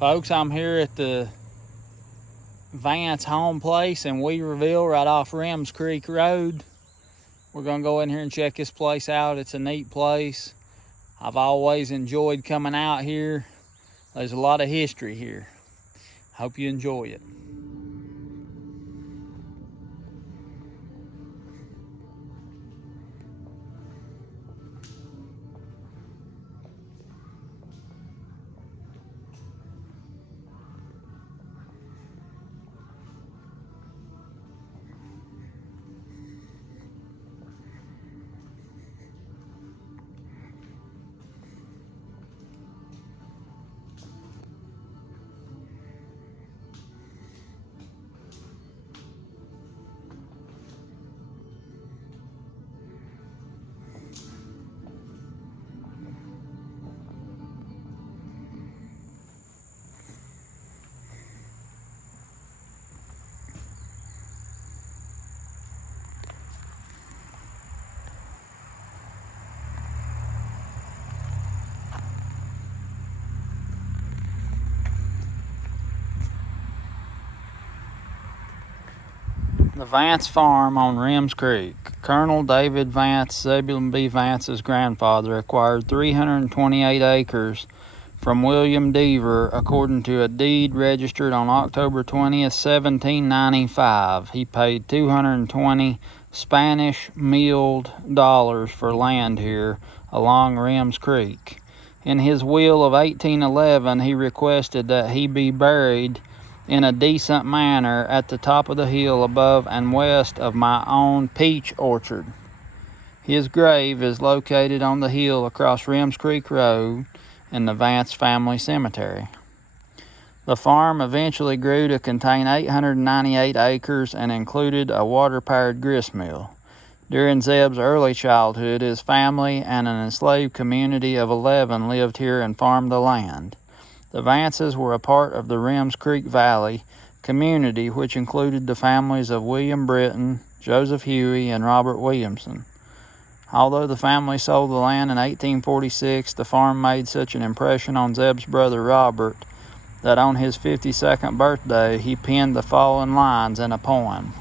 Folks, I'm here at the Vance home place in Weaverville, right off Rems Creek Road. We're gonna go in here and check this place out. It's a neat place. I've always enjoyed coming out here. There's a lot of history here. Hope you enjoy it. The Vance farm on Rems Creek. Colonel David Vance, Zebulon B. Vance's grandfather, acquired 328 acres from William Deaver according to a deed registered on October 20th, 1795. He paid 220 Spanish milled dollars for land here along Rems Creek. In his will of 1811, he requested that he be buried in a decent manner at the top of the hill above and west of my own peach orchard. His grave is located on the hill across Rems Creek Road in the Vance family cemetery. The farm eventually grew to contain 898 acres and included a water-powered gristmill. During Zeb's early childhood, his family and an enslaved community of 11 lived here and farmed the land. The Vances were a part of the Rems Creek Valley community, which included the families of William Britton, Joseph Huey, and Robert Williamson. Although the family sold the land in 1846, the farm made such an impression on Zeb's brother Robert that on his 52nd birthday he penned the following lines in a poem.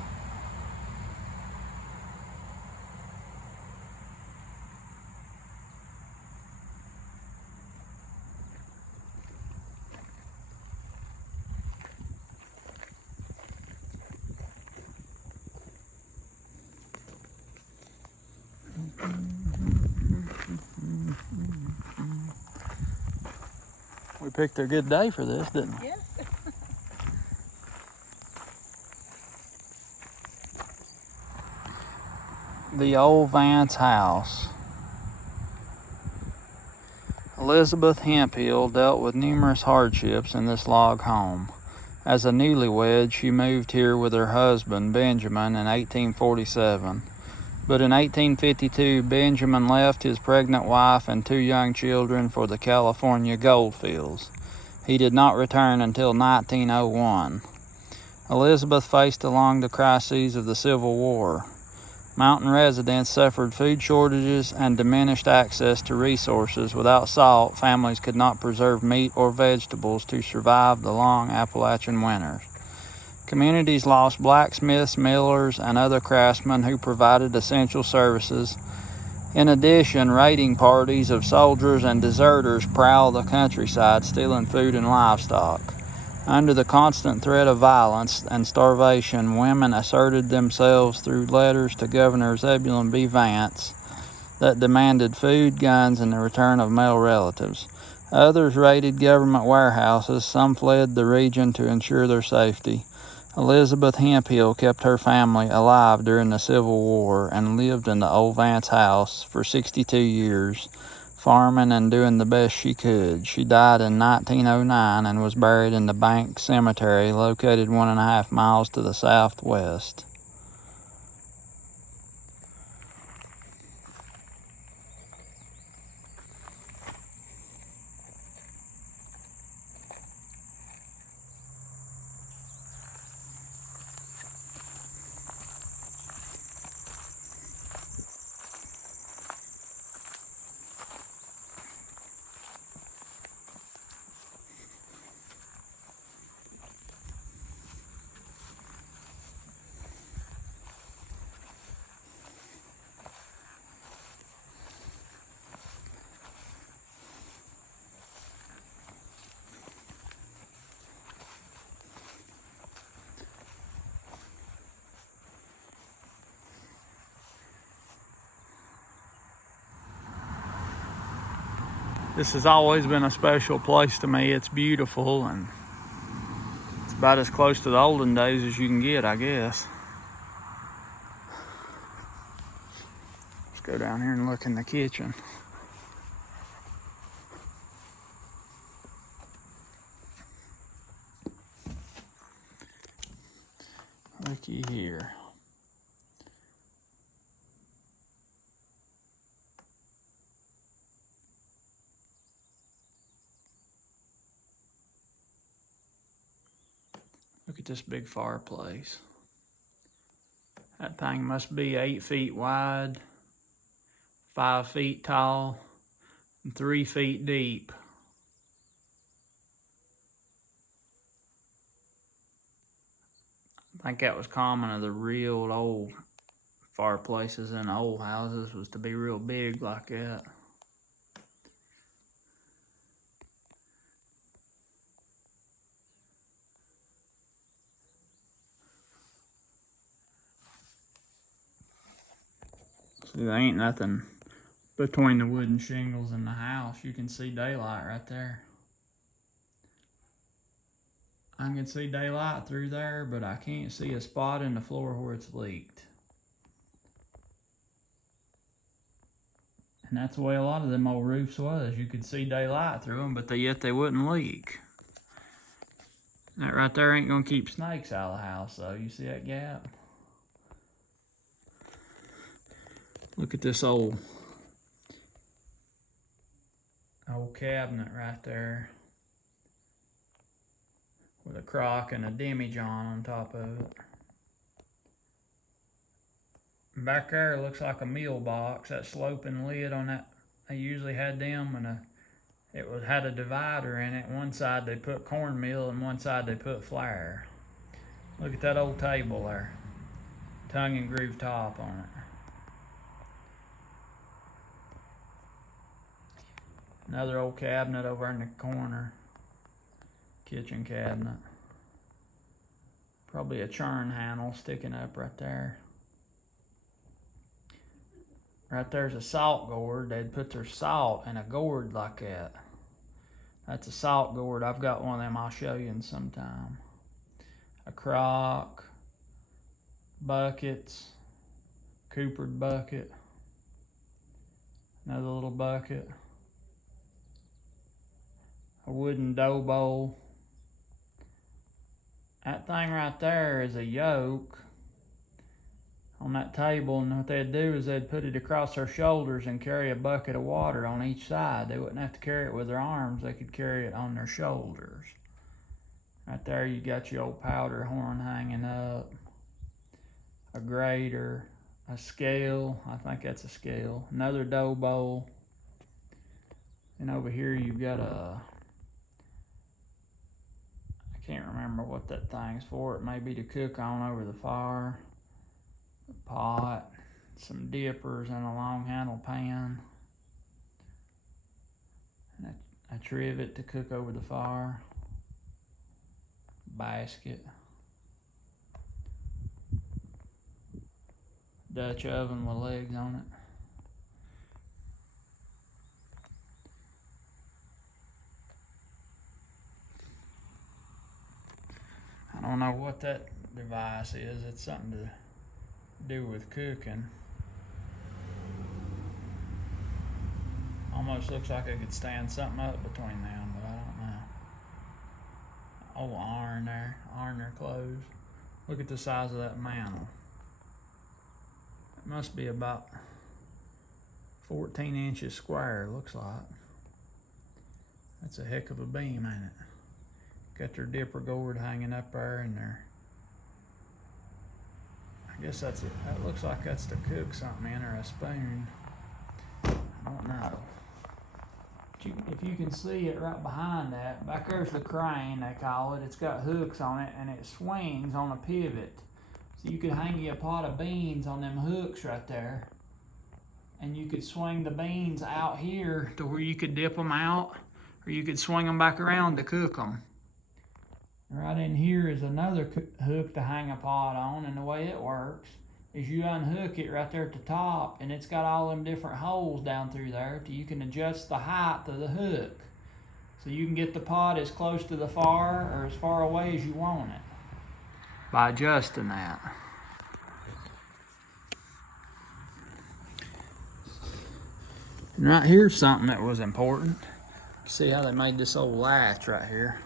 We picked a good day for this, didn't we? Yes. The old Vance house. Elizabeth Hemphill dealt with numerous hardships in this log home. As a newlywed, she moved here with her husband, Benjamin, in 1847. But in 1852, Benjamin left his pregnant wife and 2 young children for the California gold fields. He did not return until 1901. Elizabeth faced along the crises of the Civil War. Mountain residents suffered food shortages and diminished access to resources. Without salt, families could not preserve meat or vegetables to survive the long Appalachian winters. Communities lost blacksmiths, millers, and other craftsmen who provided essential services. In addition, raiding parties of soldiers and deserters prowled the countryside, stealing food and livestock. Under the constant threat of violence and starvation, women asserted themselves through letters to Governor Zebulon B. Vance that demanded food, guns, and the return of male relatives. Others raided government warehouses. Some fled the region to ensure their safety. Elizabeth Hemphill kept her family alive during the Civil War and lived in the old Vance house for 62 years, farming and doing the best she could. She died in 1909 and was buried in the Bank Cemetery, located 1.5 miles to the southwest. This has always been a special place to me. It's beautiful and it's about as close to the olden days as you can get, I guess. Let's go down here and look in the kitchen. Looky here. Look at this big fireplace. That thing must be 8 feet wide, 5 feet tall, and 3 feet deep. I think that was common of the real old fireplaces in old houses, was to be real big like that. See, there ain't nothing between the wooden shingles and the house. You can see daylight right there. I can see daylight through there, but I can't see a spot in the floor where it's leaked. And that's the way a lot of them old roofs was. You could see daylight through them, but yet they wouldn't leak. That right there ain't gonna keep snakes out of the house, though. You see that gap? Look at this old cabinet right there with a crock and a demijohn on top of it. Back there looks like a meal box. That sloping lid on that, they usually had them, and had a divider in it. One side they put cornmeal and one side they put flour. Look at that old table there. Tongue and groove top on it. Another old cabinet over in the corner. Kitchen cabinet. Probably a churn handle sticking up right there. Right there's a salt gourd. They'd put their salt in a gourd like that. That's a salt gourd. I've got one of them. I'll show you in some time. A crock. Buckets. Coopered bucket. Another little bucket. A wooden dough bowl. That thing right there is a yoke on that table, and what they'd do is they'd put it across their shoulders and carry a bucket of water on each side. They wouldn't have to carry it with their arms, they could carry it on their shoulders. Right there you got your old powder horn hanging up, a grater, a scale, I think that's a scale, another dough bowl, and over here you've got I can't remember what that thing's for. It may be to cook on over the fire. A pot, some dippers, and a long handle pan. And a trivet to cook over the fire. Basket. Dutch oven with legs on it. I don't know what that device is. It's something to do with cooking. Almost looks like I could stand something up between them, but I don't know. Old iron there, iron their clothes. Look at the size of that mantle. It must be about 14 inches square, looks like. That's a heck of a beam, ain't it? Got their dipper gourd hanging up there, and I guess that's it. That looks like that's to cook something in, or a spoon. I don't know. If you can see it right behind that, back there's the crane, they call it. It's got hooks on it, and it swings on a pivot. So you could hang you a pot of beans on them hooks right there, and you could swing the beans out here to where you could dip them out, or you could swing them back around to cook them. Right in here is another hook to hang a pot on, and the way it works, is you unhook it right there at the top, and it's got all them different holes down through there so you can adjust the height of the hook. So you can get the pot as close to the fire or as far away as you want it by adjusting that. And right here's something that was important. See how they made this old latch right here.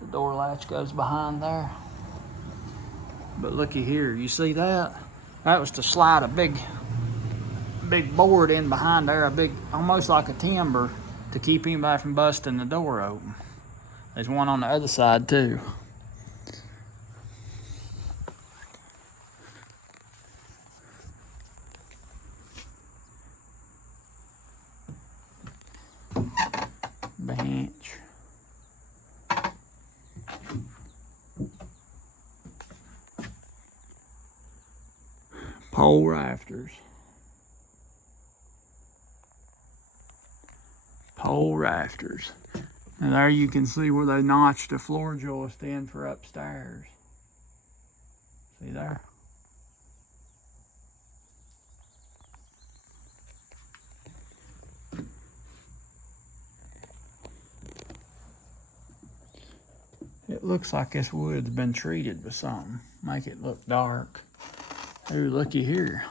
The door latch goes behind there. But looky here, you see that? That was to slide a big board in behind there, almost like a timber, to keep anybody from busting the door open. There's one on the other side too. Bench. Pole rafters. Pole rafters. And there you can see where they notched the floor joist in for upstairs. See there? It looks like this wood's been treated with something. Make it look dark. Ooh, looky here.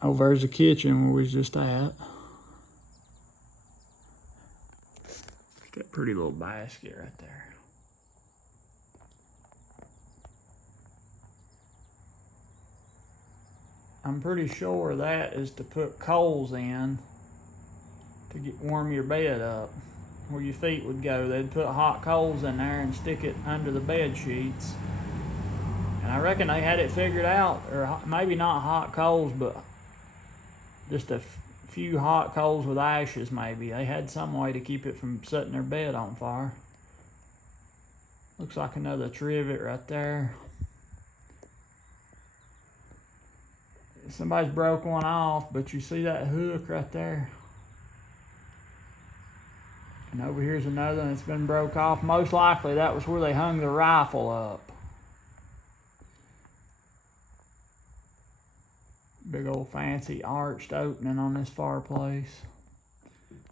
Oh, there's the kitchen where we was just at. That pretty little basket right there. I'm pretty sure that is to put coals in to warm your bed up. Where your feet would go, they'd put hot coals in there and stick it under the bed sheets. And I reckon they had it figured out, or maybe not hot coals, but just a few hot coals with ashes maybe. They had some way to keep it from setting their bed on fire. Looks like another trivet right there. Somebody's broke one off, but you see that hook right there? And over here's another one that's been broke off. Most likely that was where they hung the rifle up. Big old fancy arched opening on this fireplace.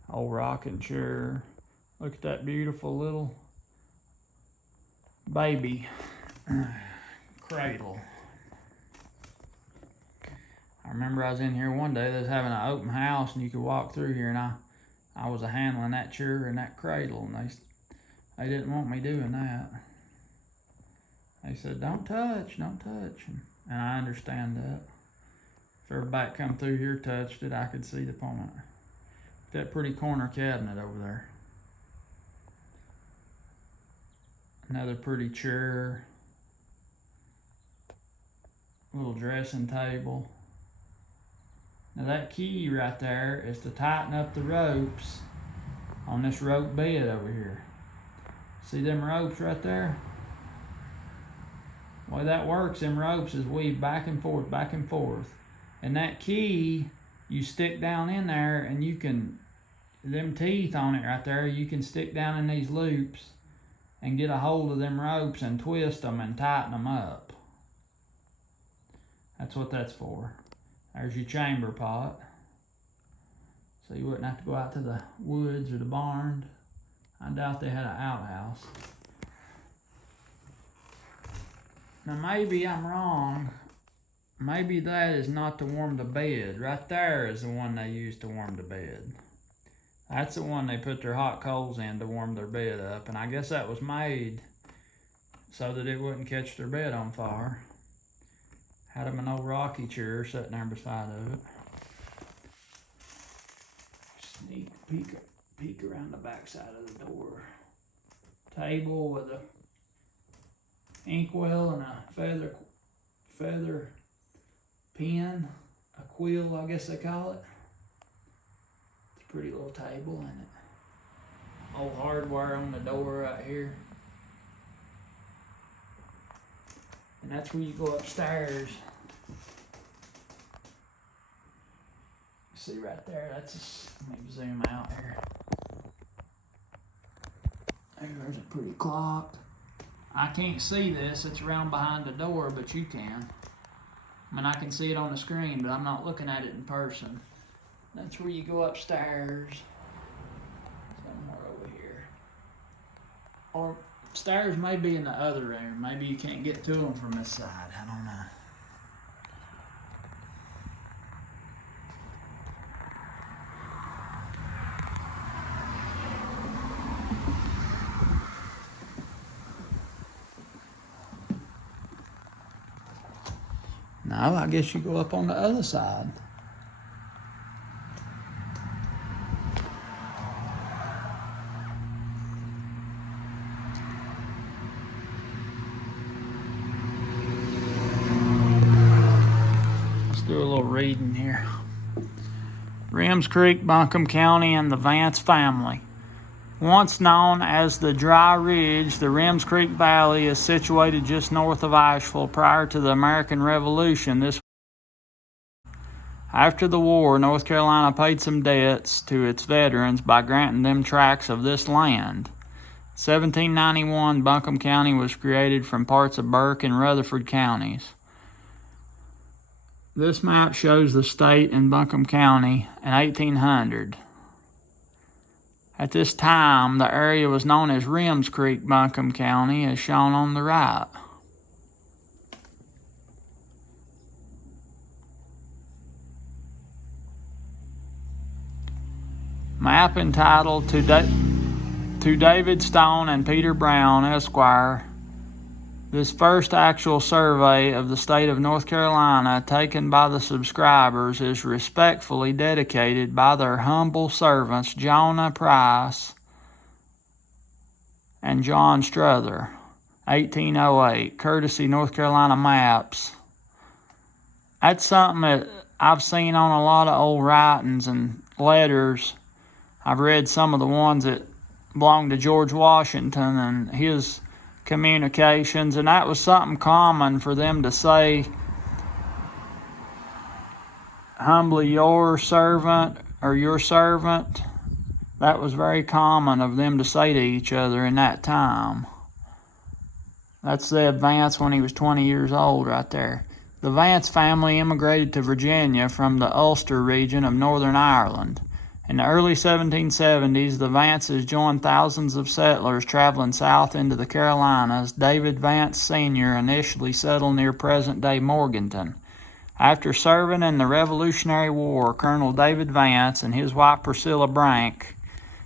Old rocking chair. Look at that beautiful little baby cradle. I remember I was in here one day, they was having an open house and you could walk through here, and I was handling that chair and that cradle, and they didn't want me doing that. They said, don't touch. And I understand that. If everybody come through here touched it, I could see the point. That pretty corner cabinet over there. Another pretty chair. Little dressing table. Now that key right there is to tighten up the ropes on this rope bed over here. See them ropes right there? The way that works, them ropes is weaved back and forth, back and forth. And that key, you stick down in there and you can, them teeth on it right there, you can stick down in these loops and get a hold of them ropes and twist them and tighten them up. That's what that's for. There's your chamber pot. So you wouldn't have to go out to the woods or the barn. I doubt they had an outhouse. Now maybe I'm wrong. Maybe that is not to warm the bed. Right there is the one they use to warm the bed. That's the one they put their hot coals in to warm their bed up. And I guess that was made so that it wouldn't catch their bed on fire. Had them an old rocky chair sitting there beside of it. Sneak peek around the back side of the door. Table with a inkwell and a feather pen, a quill, I guess they call it. It's a pretty little table, isn't it? Old hardware on the door right here. And that's where you go upstairs. See right there, let me zoom out here. There's a pretty clock. I can't see this, it's around behind the door, but you can. I mean, I can see it on the screen, but I'm not looking at it in person. That's where you go upstairs. Somewhere over here. Or stairs may be in the other room. Maybe you can't get to them from this side. I don't know. No, I guess you go up on the other side. Let's do a little reading here. Rims Creek, Buncombe County, and the Vance family. Once known as the Dry Ridge, the Rims Creek Valley is situated just north of Asheville. Prior to the American Revolution, after the war, North Carolina paid some debts to its veterans by granting them tracts of this land. 1791, Buncombe County was created from parts of Burke and Rutherford counties. This map shows the state in Buncombe County in 1800. At this time, the area was known as Rims Creek, Buncombe County, as shown on the right. Map entitled to David Stone and Peter Brown, Esquire. This first actual survey of the state of North Carolina taken by the subscribers is respectfully dedicated by their humble servants Jonah Price and John Struther, 1808, courtesy North Carolina Maps. That's something that I've seen on a lot of old writings and letters. I've read some of the ones that belong to George Washington and his communications, and that was something common for them to say, humbly your servant or your servant. That was very common of them to say to each other in that time. That's said Vance when he was 20 years old right there. The Vance family immigrated to Virginia from the Ulster region of Northern Ireland. In the early 1770s, the Vances joined thousands of settlers traveling south into the Carolinas. David Vance Sr. initially settled near present-day Morganton. After serving in the Revolutionary War, Colonel David Vance and his wife Priscilla Brank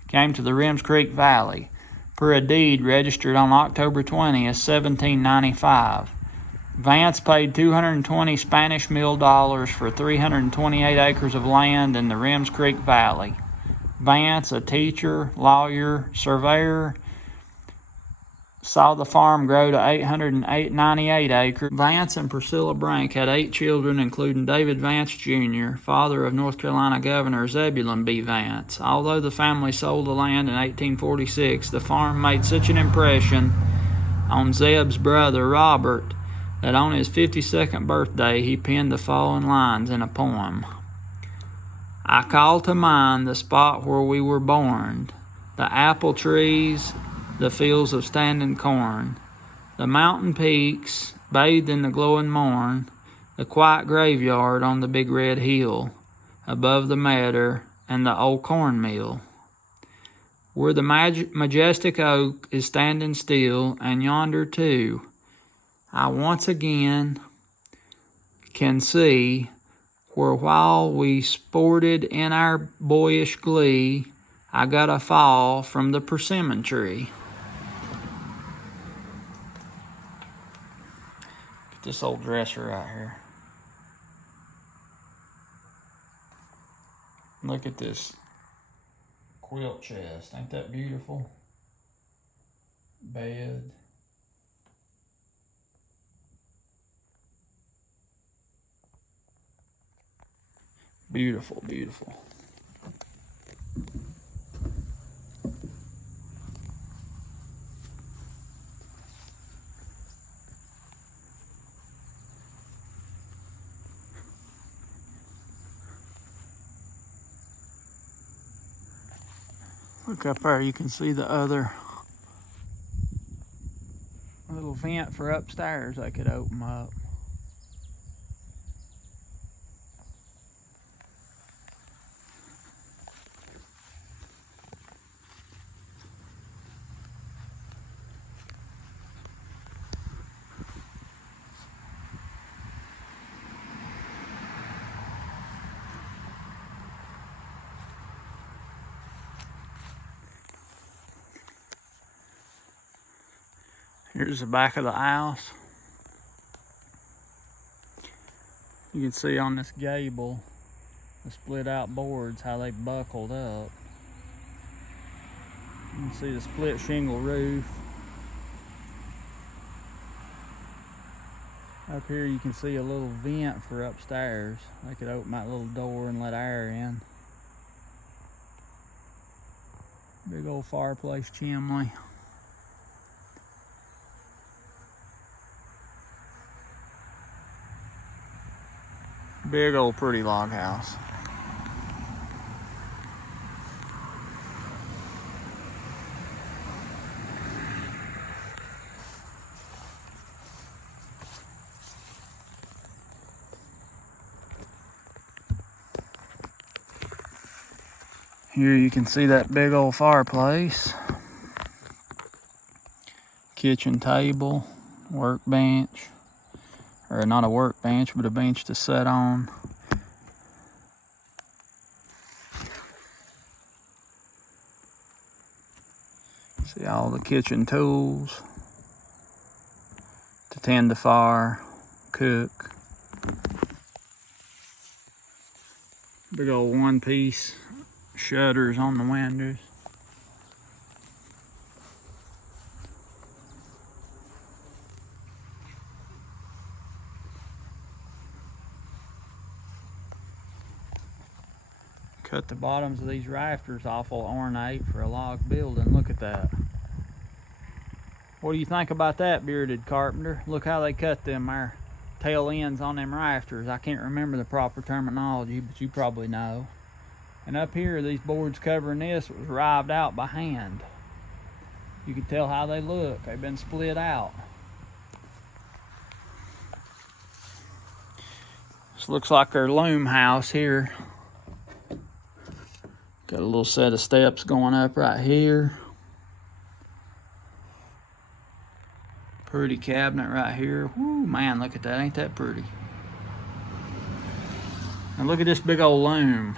came to the Rims Creek Valley per a deed registered on October 20th, 1795. Vance paid 220 Spanish mill dollars for 328 acres of land in the Rims Creek Valley. Vance, a teacher, lawyer, surveyor, saw the farm grow to 898 acres. Vance and Priscilla Brank had 8 children, including David Vance Jr., father of North Carolina Governor Zebulon B. Vance. Although the family sold the land in 1846, the farm made such an impression on Zeb's brother, Robert, that on his 52nd birthday he penned the following lines in a poem. I call to mind the spot where we were born, the apple trees, the fields of standing corn, the mountain peaks bathed in the glowing morn, the quiet graveyard on the big red hill, above the meadow and the old corn mill, where the majestic oak is standing still, and yonder too I once again can see where while we sported in our boyish glee, I got a fall from the persimmon tree. Get this old dresser right here. Look at this quilt chest. Ain't that beautiful? Bed. Beautiful, beautiful. Look up there, you can see the other little vent for upstairs they could open up. Here's the back of the house. You can see on this gable, the split out boards, how they buckled up. You can see the split shingle roof. Up here you can see a little vent for upstairs. They could open that little door and let air in. Big old fireplace chimney. Big old pretty log house. Here you can see that big old fireplace. Kitchen table, workbench. Or not a workbench, but a bench to sit on. See all the kitchen tools to tend the fire, cook. Big old one-piece shutters on the windows. Cut the bottoms of these rafters awful ornate for a log building. Look at that. What do you think about that, bearded carpenter? Look how they cut them there tail ends on them rafters. I can't remember the proper terminology, but you probably know. And up here, these boards covering this was rived out by hand. You can tell how they look. They've been split out. This looks like their loom house here. Got a little set of steps going up right here. Pretty cabinet right here. Woo, man, look at that. Ain't that pretty? And look at this big old loom.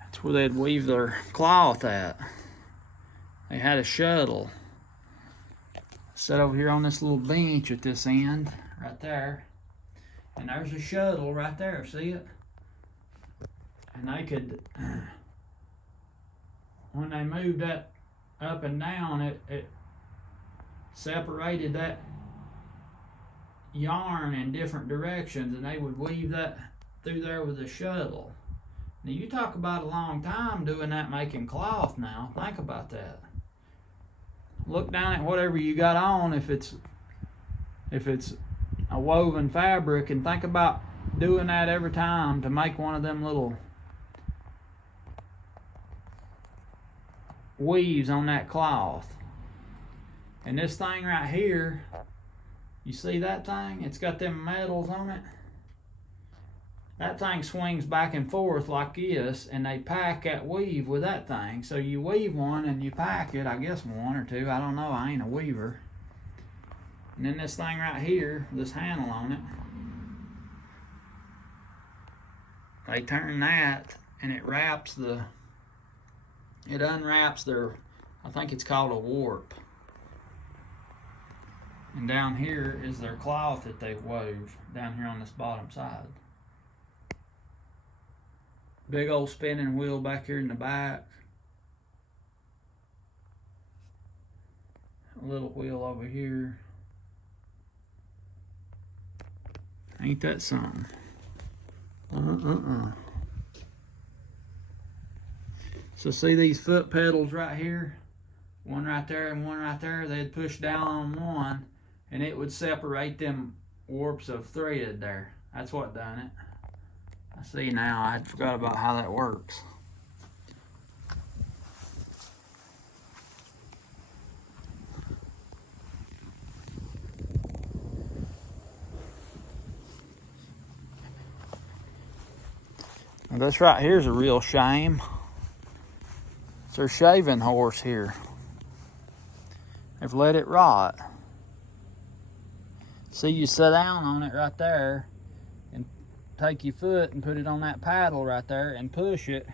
That's where they'd weave their cloth at. They had a shuttle. Set over here on this little bench at this end, right there. And there's a shuttle right there, see it? And they could, when they moved that up and down, it separated that yarn in different directions, and they would weave that through there with a shuttle. Now you talk about a long time doing that, making cloth now. Think about that. Look down at whatever you got on, if it's a woven fabric, and think about doing that every time to make one of them little weaves on that cloth. And this thing right here, you see that thing? It's got them metals on it. That thing swings back and forth like this, and they pack that weave with that thing. So you weave one and you pack it, I guess one or two, I don't know, I ain't a weaver. And then this thing right here, this handle on it, they turn that and it wraps it unwraps their, I think it's called a warp. And down here is their cloth that they've wove down here on this bottom side. Big old spinning wheel back here in the back. A little wheel over here. Ain't that something? So see these foot pedals right here? One right there and one right there. They'd push down on one and it would separate them warps of thread there. That's what done it. I see now, I forgot about how that works. This right here is a real shame. It's their shaving horse here. They've let it rot. See, you sit down on it right there and take your foot and put it on that paddle right there and push it,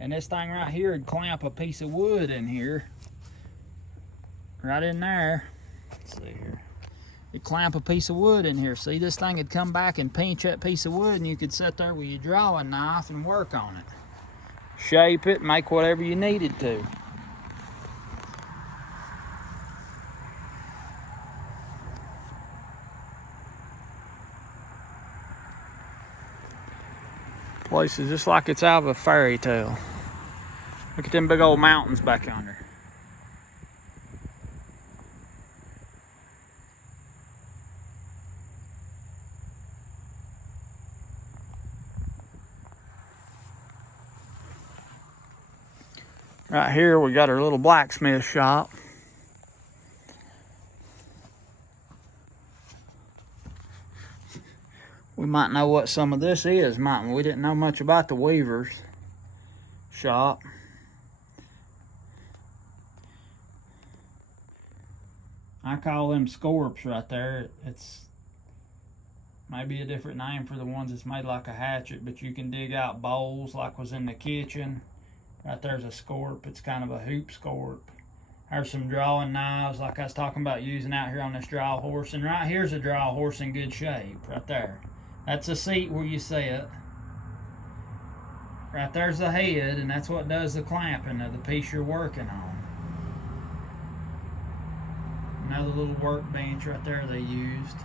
and this thing right here would clamp a piece of wood in here, right in there. Let's see here. It'd clamp a piece of wood in here. See, this thing would come back and pinch that piece of wood, and you could sit there with your drawing knife and work on it. Shape it, make whatever you needed to. Place is just like it's out of a fairy tale. Look at them big old mountains back yonder. Right here we got our little blacksmith shop. We might know what some of this is, mightn't we? We didn't know much about the weaver's shop. I call them scorps right there. It's maybe a different name for the ones that's made like a hatchet, but you can dig out bowls like was in the kitchen. Right there's a scorp. It's kind of a hoop scorp. There's some drawing knives like I was talking about using out here on this draw horse. And right here's a draw horse in good shape, right there. That's a seat where you sit. Right there's the head, and that's what does the clamping of the piece you're working on. Another little workbench right there they used.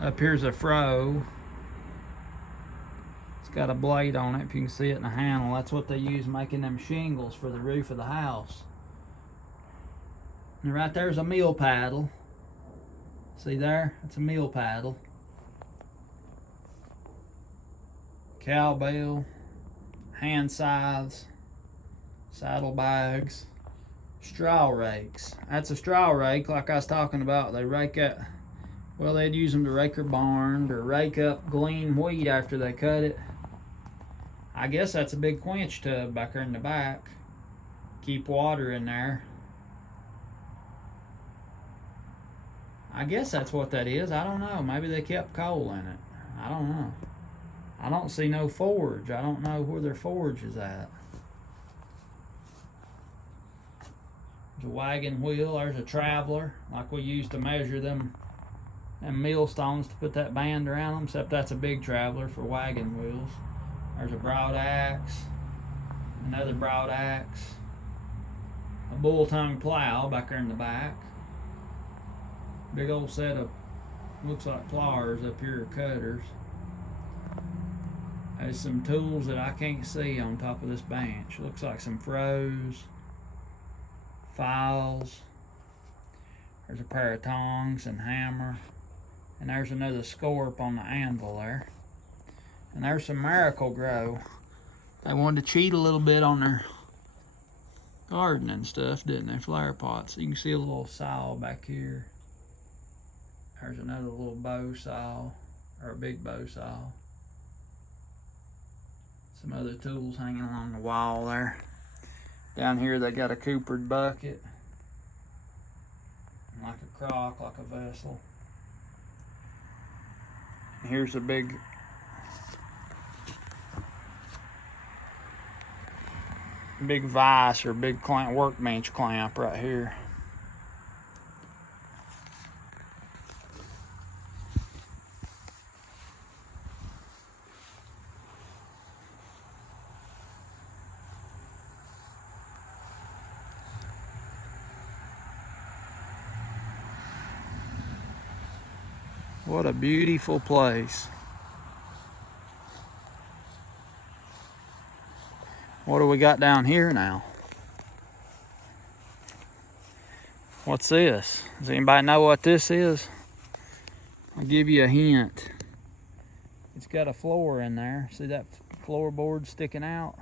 Up here's a froe. It's got a blade on it, if you can see it in the handle. That's what they use making them shingles for the roof of the house. And right there's a mill paddle. See there? That's a mill paddle. Cowbell, hand scythes, saddle bags, straw rakes. That's a straw rake like I was talking about. They rake up, well, they'd use them to rake their barn or rake up glean wheat after they cut it. I guess that's a big quench tub back there in the back. Keep water in there. I guess that's what that is. I don't know. Maybe they kept coal in it. I don't know. I don't see no forge. I don't know where their forge is at. There's a wagon wheel. There's a traveler, like we used to measure them millstones to put that band around them, except that's a big traveler for wagon wheels. There's a broad axe, another broad axe, a bull tongue plow back there in the back. Big old set of, looks like pliers up here, cutters. There's some tools that I can't see on top of this bench. Looks like some froes, files. There's a pair of tongs and hammer. And there's another scorp on the anvil there. And there's some Miracle-Gro. They wanted to cheat a little bit on their gardening stuff, didn't they? Flower pots. You can see a little saw back here. There's another little bow saw, or a big bow saw. Some other tools hanging along the wall there. Down here they got a coopered bucket. Like a crock, like a vessel. Here's a big vise or big workbench clamp right here. What a beautiful place. What do we got down here now? What's this? Does anybody know what this is? I'll give you a hint. It's got a floor in there. See that floorboard sticking out?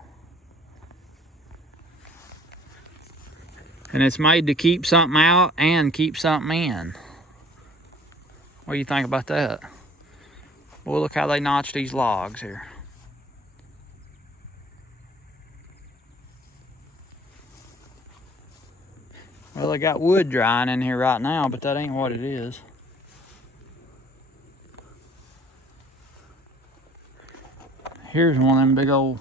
And it's made to keep something out and keep something in. What do you think about that? Well, look how they notched these logs here. Well, they got wood drying in here right now, but that ain't what it is. Here's one of them big old,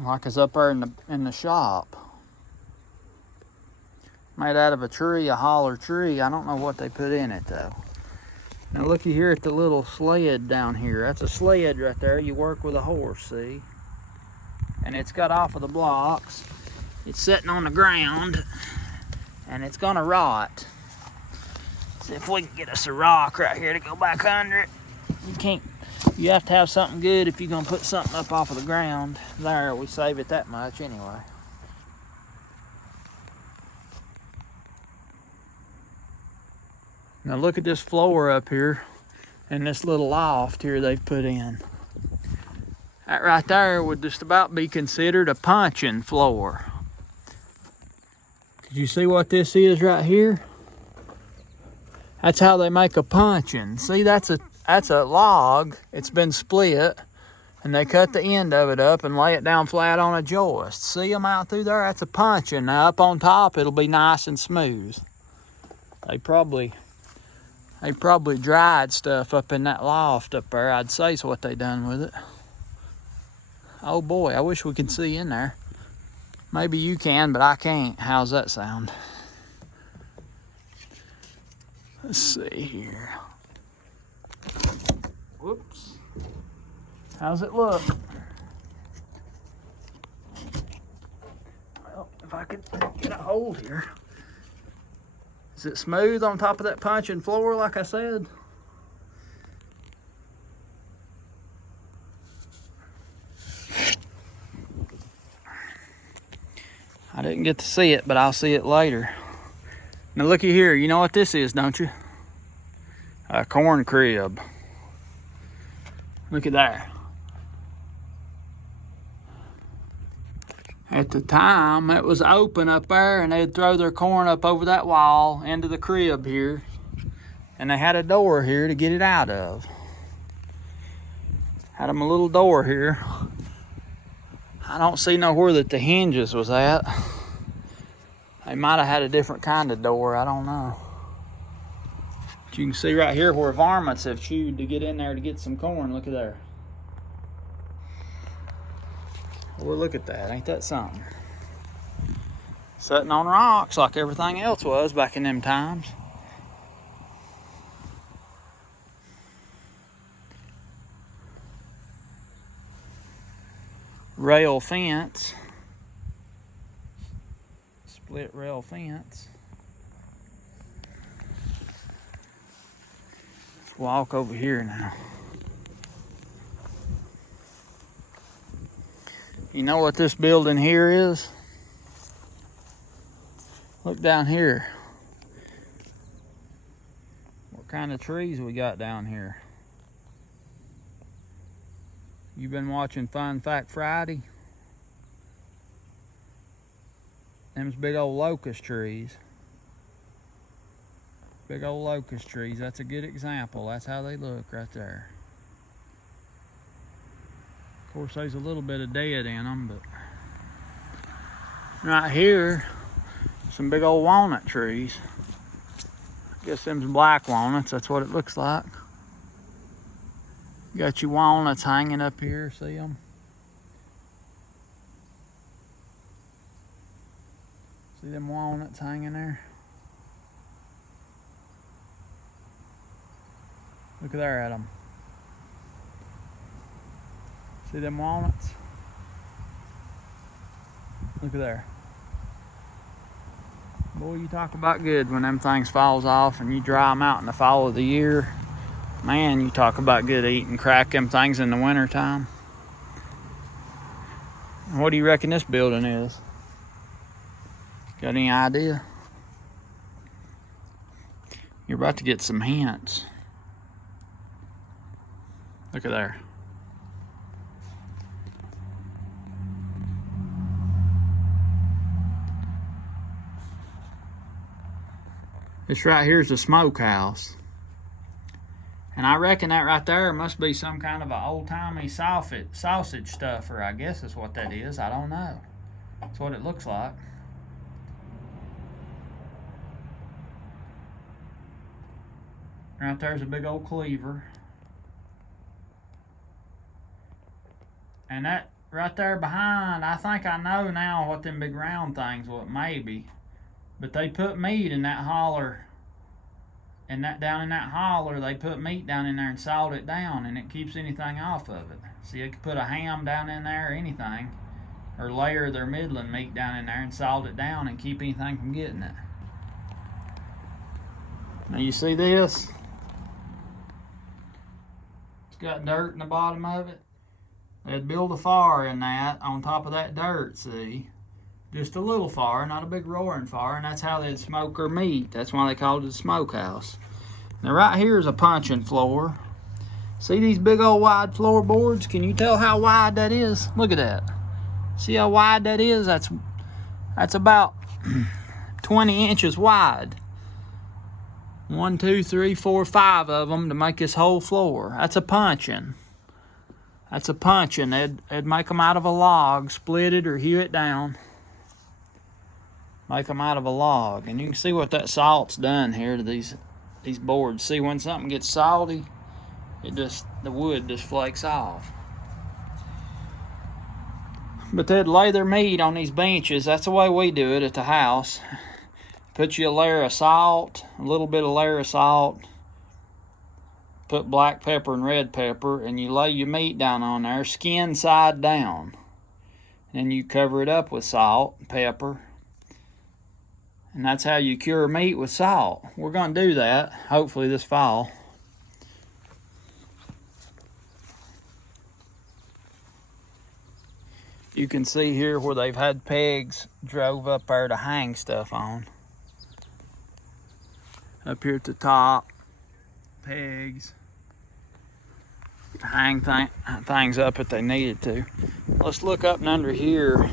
like it's up there in the shop. Made out of a tree, a holler tree. I don't know what they put in it though. Now looky here at the little sled down here. That's a sled right there. You work with a horse, see? And it's got off of the blocks. It's sitting on the ground and it's gonna rot. See if we can get us a rock right here to go back under it. You have to have something good if you're gonna put something up off of the ground. There, we save it that much anyway. Now look at this floor up here and this little loft here they've put in. That right there would just about be considered a punching floor. Did you see what this is right here? That's how they make a puncheon. See, that's a log. It's been split, and they cut the end of it up and lay it down flat on a joist. See them out through there? That's a puncheon. Now up on top, it'll be nice and smooth. They probably dried stuff up in that loft up there. I'd say is what they done with it. Oh boy, I wish we could see in there. Maybe you can, but I can't. How's that sound? Let's see here. Whoops. How's it look? Well, if I could get a hold here. Is it smooth on top of that punching floor like I said? I didn't get to see it, but I'll see it later. Now looky here, you know what this is, don't you? A corn crib. Look at that. At the time, it was open up there and they'd throw their corn up over that wall into the crib here. And they had a door here to get it out of. Had them a little door here. I don't see nowhere that the hinges was at. They might have had a different kind of door, I don't know. But you can see right here where varmints have chewed to get in there to get some corn. Look at there. Well, look at that, ain't that something? Sitting on rocks like everything else was back in them times. Rail fence. Split rail fence. Let's walk over here now. You know what this building here is? Look down here. What kind of trees we got down here? You been watching Fun Fact Friday? Them's big old locust trees. Big old locust trees. That's a good example. That's how they look right there. Of course, there's a little bit of dead in them, but right here, some big old walnut trees. I guess them's black walnuts. That's what it looks like. Got your walnuts hanging up here, see them? See them walnuts hanging there? Look there at them. See them walnuts? Look at there. Boy, you talk about good when them things falls off and you dry them out in the fall of the year. Man, you talk about good eating. Crack them things in the winter time. What do you reckon this building is? Got any idea? You're about to get some hints. Look at there. This right here is the Smokehouse. And I reckon that right there must be some kind of an old-timey sausage stuffer. I guess is what that is. I don't know. That's what it looks like. Right there's a big old cleaver. And that right there behind, I think I know now what them big round things, well, maybe. But they put meat in that holler. And that down in that holler, they put meat down in there and salt it down, and it keeps anything off of it. See, you could put a ham down in there or anything, or layer their middling meat down in there and salt it down and keep anything from getting it. Now you see this? It's got dirt in the bottom of it. They'd build a fire in that, on top of that dirt, see? Just a little fire, not a big roaring fire, and that's how they'd smoke their meat. That's why they called it a smokehouse. Now right here is a punching floor. See these big old wide floorboards? Can you tell how wide that is? Look at that. See how wide that is? That's about 20 inches wide. 1, 2, 3, 4, 5 of them to make this whole floor. That's a punching. That's a punching. They'd make them out of a log, split it or hew it down. Make them out of a log. And you can see what that salt's done here to these boards. See, when something gets salty, the wood just flakes off. But they'd lay their meat on these benches. That's the way we do it at the house. Put you a layer of salt, a little bit of layer of salt. Put black pepper and red pepper, and you lay your meat down on there, skin side down. And then you cover it up with salt and pepper. And that's how you cure meat with salt. We're going to do that, hopefully this fall. You can see here where they've had pegs drove up there to hang stuff on. Up here at the top, pegs. Hang things up if they needed to. Let's look up and under here.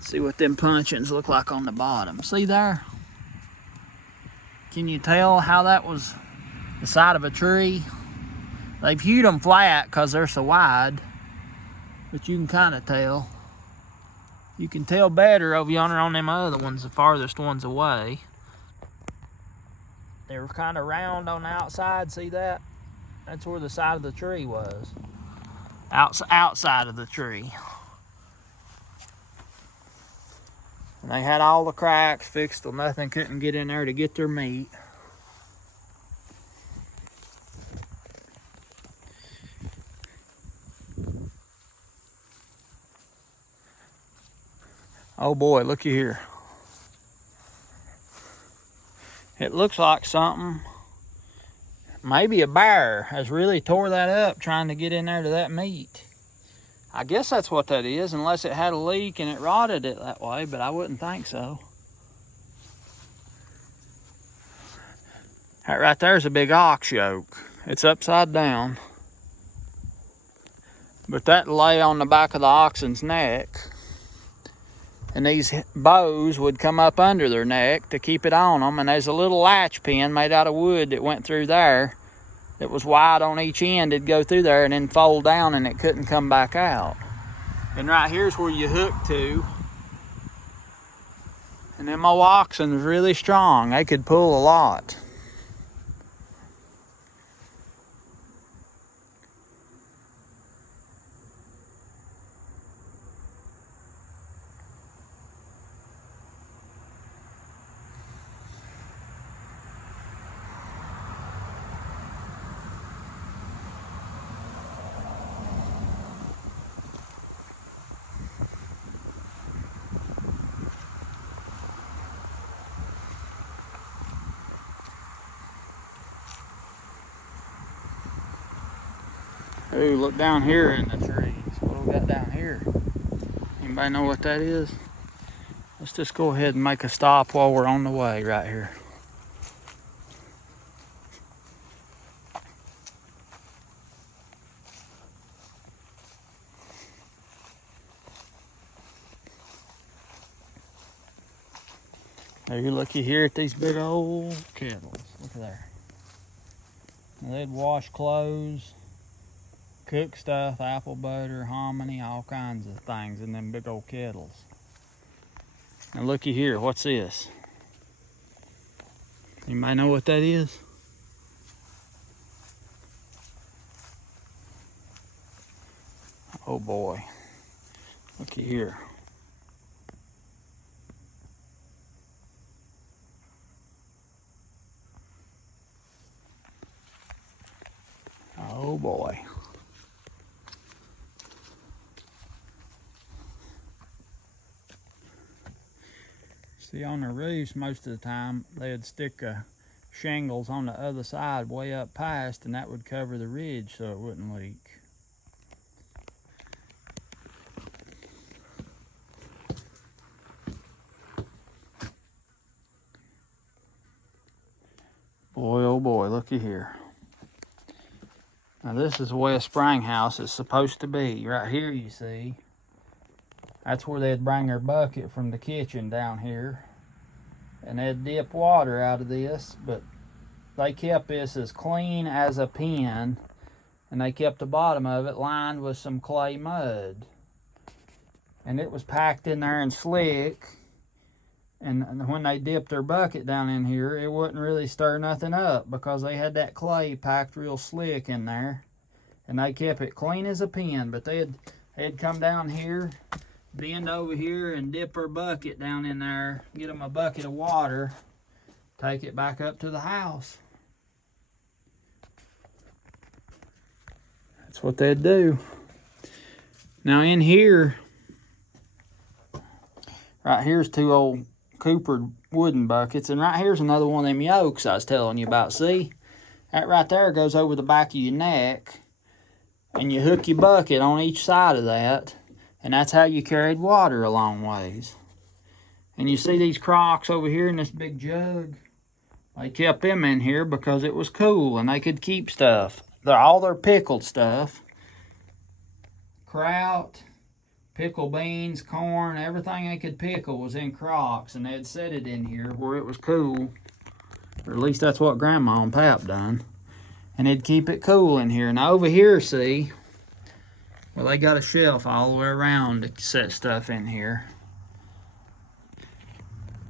See what them puncheons look like on the bottom. See there? Can you tell how that was the side of a tree? They've hewed them flat because they're so wide, but you can kind of tell. You can tell better over yonder on them other ones, the farthest ones away. They were kind of round on the outside, see that? That's where the side of the tree was. Outside of the tree. And they had all the cracks fixed so nothing couldn't get in there to get their meat. Oh boy, looky here. It looks like something, maybe a bear has really tore that up trying to get in there to that meat. I guess that's what that is, unless it had a leak and it rotted it that way, but I wouldn't think so. That right there's a big ox yoke. It's upside down. But that lay on the back of the oxen's neck. And these bows would come up under their neck to keep it on them. And there's a little latch pin made out of wood that went through there. That was wide on each end. It'd go through there and then fold down and it couldn't come back out. And right here's where you hook to. And them old oxen was really strong. They could pull a lot. Ooh, look down here in the trees. What do we got down here? Anybody know what that is? Let's just go ahead and make a stop while we're on the way right here. Now you looky here at these big old kettles. Look at there. Now they'd wash clothes, cook stuff, apple butter, hominy, all kinds of things in them big old kettles. Now looky here, what's this? You might know what that is? Oh boy, looky here. Oh boy. See, on the roofs, most of the time, they'd stick shingles on the other side way up past, and that would cover the ridge so it wouldn't leak. Boy, oh boy, looky here. Now this is the way a spring house is supposed to be. Right here, you see. That's where they'd bring their bucket from the kitchen down here. And they'd dip water out of this, but they kept this as clean as a pin. And they kept the bottom of it lined with some clay mud. And it was packed in there and slick. And when they dipped their bucket down in here, it wouldn't really stir nothing up because they had that clay packed real slick in there. And they kept it clean as a pin. But they'd come down here, bend over here, and dip their bucket down in there, get them a bucket of water, take it back up to the house. That's what they'd do. Now in here, right here's two old coopered wooden buckets, and right here's another one of them yokes I was telling you about. See, that right there goes over the back of your neck, and you hook your bucket on each side of that, and that's how you carried water a long ways. And you see these crocks over here in this big jug? They kept them in here because it was cool and they could keep stuff. All their pickled stuff, kraut, pickle beans, corn, everything they could pickle was in crocks, and they'd set it in here where it was cool. Or at least that's what Grandma and Pap done. And they'd keep it cool in here. Now over here, see, well, they got a shelf all the way around to set stuff in here.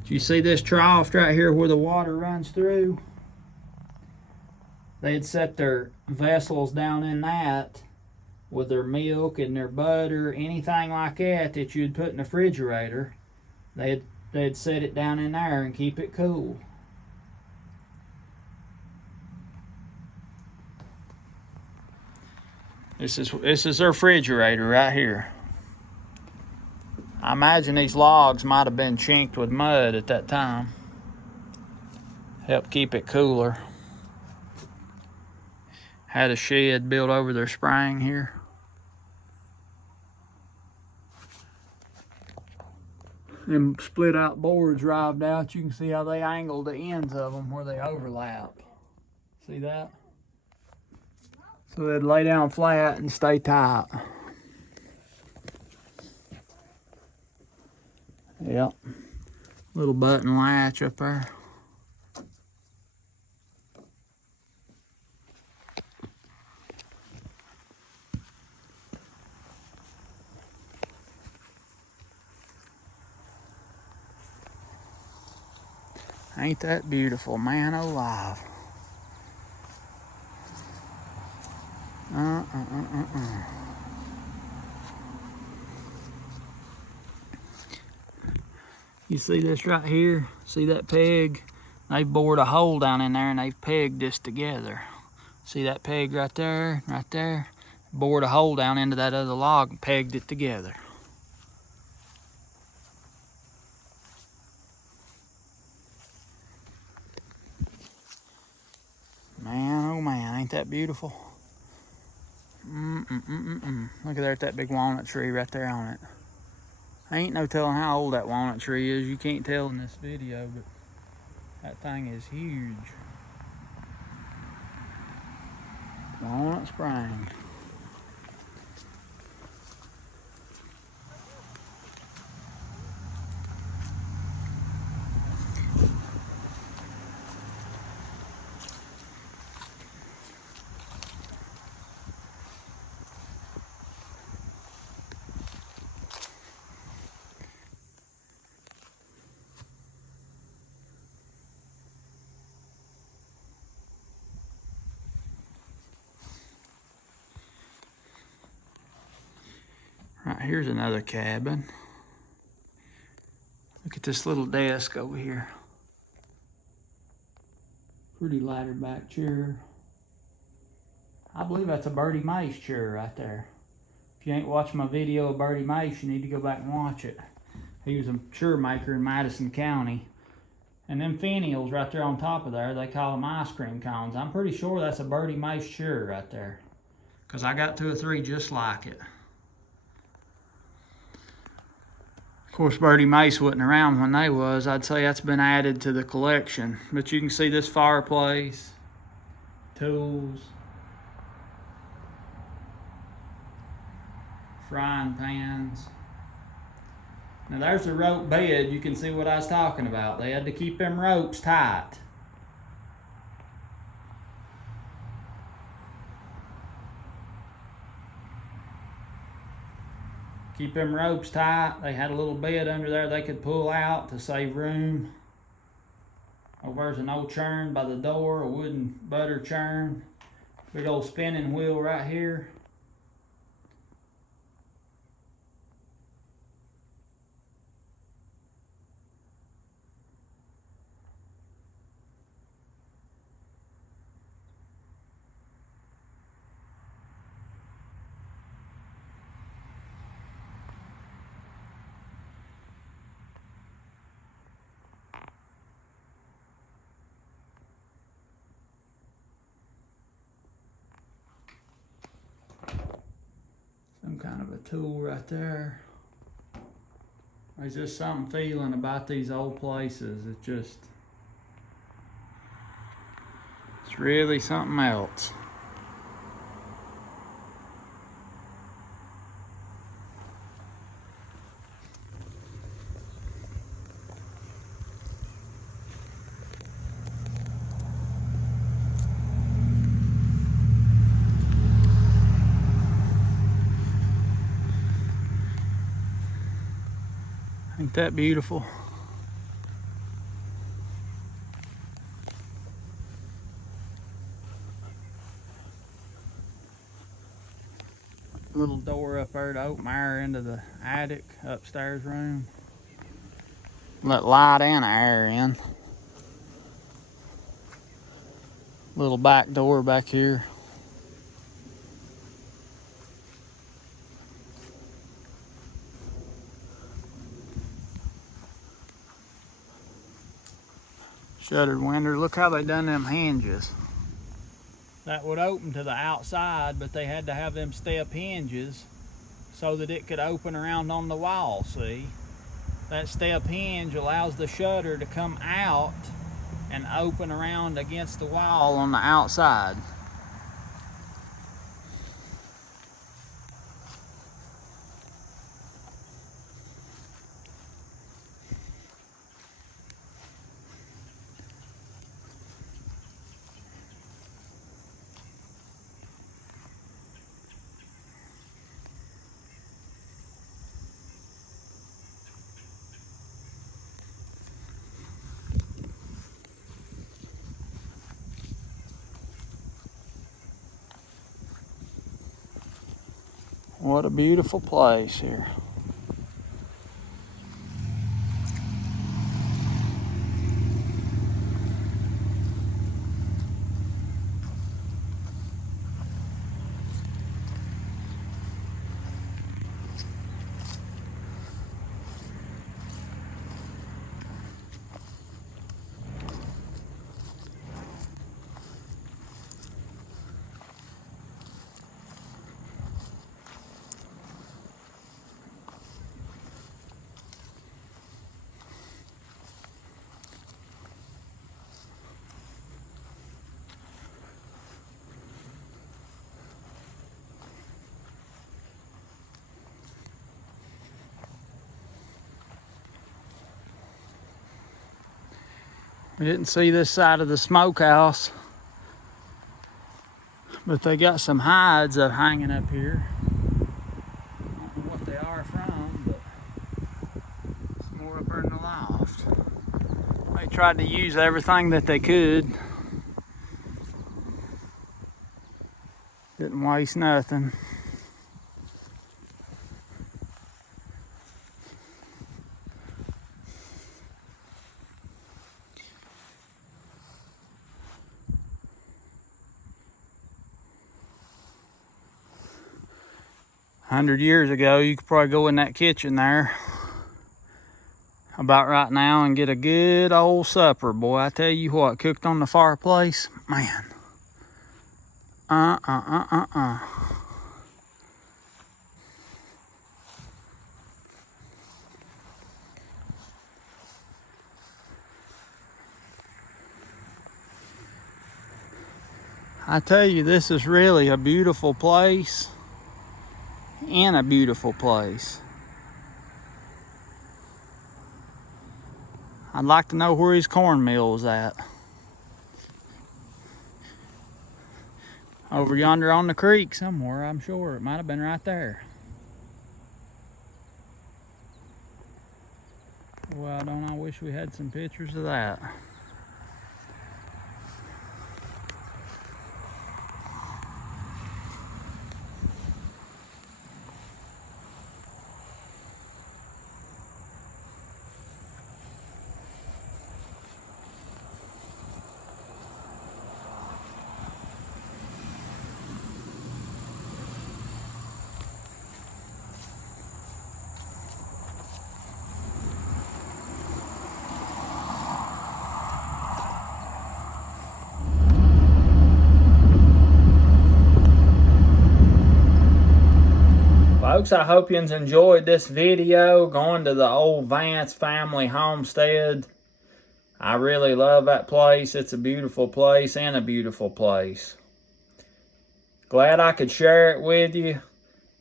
Do you see this trough right here where the water runs through? They'd set their vessels down in that with their milk and their butter, anything like that that you'd put in the refrigerator. They'd set it down in there and keep it cool. This is their refrigerator right here. I imagine these logs might have been chinked with mud at that time. Help keep it cooler. Had a shed built over their spring here. Them split out boards rived out. You can see how they angled the ends of them where they overlap. See that? So they'd lay down flat and stay tight. Yep. Little button latch up there. Ain't that beautiful, man alive. You see this right here? See that peg? They've bored a hole down in there and they've pegged this together. See that peg right there? Right there? Bored a hole down into that other log and pegged it together. Man, oh man, ain't that beautiful? Look at there at that big walnut tree right there on it. Ain't no telling how old that walnut tree is. You can't tell in this video, but that thing is huge. Walnut Spring. Right, here's another cabin. Look at this little desk over here. Pretty ladder back chair. I believe that's a Birdie Mace chair right there. If you ain't watched my video of Birdie Mace, you need to go back and watch it. He was a chair maker in Madison County. And them finials right there on top of there, they call them ice cream cones. I'm pretty sure that's a Birdie Mace chair right there, because I got 2 or 3 just like it. Of course, Birdie Mace wasn't around when they was. I'd say that's been added to the collection. But you can see this fireplace, tools, frying pans. Now there's the rope bed. You can see what I was talking about. They had to keep them ropes tight. Keep them ropes tight. They had a little bed under there they could pull out to save room. Over there's an old churn by the door, a wooden butter churn. Big old spinning wheel right here. Some kind of a tool right there. There's just something feeling about these old places. It's really something else. Ain't that beautiful? Little door up there to open air into the attic, upstairs room. Let light and air in. Little back door back here. Shuttered window. Look how they done them hinges. That would open to the outside, but they had to have them step hinges so that it could open around on the wall, see? That step hinge allows the shutter to come out and open around against the wall on the outside. What a beautiful place here. We didn't see this side of the smokehouse, but they got some hides up hanging up here. I don't know what they are from, but it's more up there in the loft. They tried to use everything that they could. Didn't waste nothing. 100 years ago, you could probably go in that kitchen there about right now and get a good old supper. Boy, I tell you what, cooked on the fireplace, man. I tell you, this is really a beautiful place and a beautiful place. I'd like to know where his corn mill is at. Over yonder on the creek somewhere, I'm sure. It might have been right there. Well, don't I wish we had some pictures of that. Folks, I hope you enjoyed this video going to the old Vance family homestead. I really love that place. It's a beautiful place and a beautiful place. Glad I could share it with you.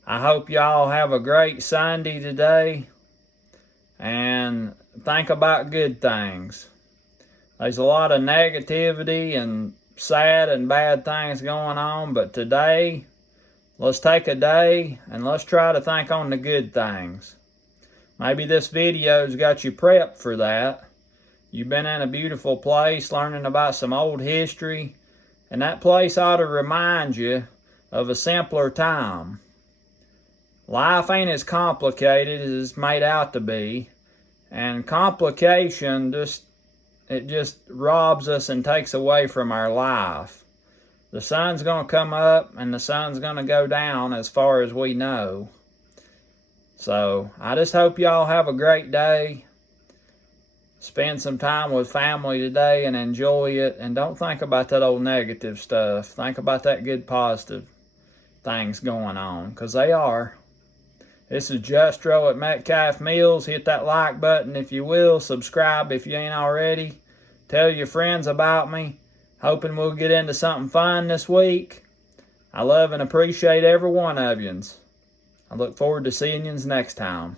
I hope y'all have a great Sunday today. And think about good things. There's a lot of negativity and sad and bad things going on, but today, let's take a day and let's try to think on the good things. Maybe this video's got you prepped for that. You've been in a beautiful place learning about some old history, and that place ought to remind you of a simpler time. Life ain't as complicated as it's made out to be, and complication just robs us and takes away from our life. The sun's going to come up and the sun's going to go down as far as we know. So I just hope y'all have a great day. Spend some time with family today and enjoy it. And don't think about that old negative stuff. Think about that good positive things going on, because they are. This is Justro at Metcalf Mills. Hit that like button if you will. Subscribe if you ain't already. Tell your friends about me. Hoping we'll get into something fun this week. I love and appreciate every one of yous. I look forward to seeing yous next time.